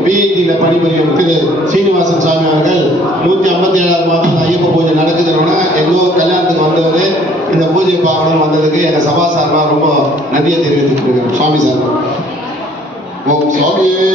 பிஐடியில் பணிபுரியும் திரு சீனிவாசன் சாமி அவர்கள் நூற்றி ஐம்பத்தி ஏழாவது மாதம் ஐயப்ப பூஜை நடக்குதுன்னா எங்கோ கல்யாணத்துக்கு வந்தவர் இந்த பூஜை பார்க்கணும் வந்ததுக்கு எங்கள் சபா சார்பாக ரொம்ப நன்றியை தெரிவித்துக் கொள்கிறோம் சுவாமி சார். ஓம் சுவாமியே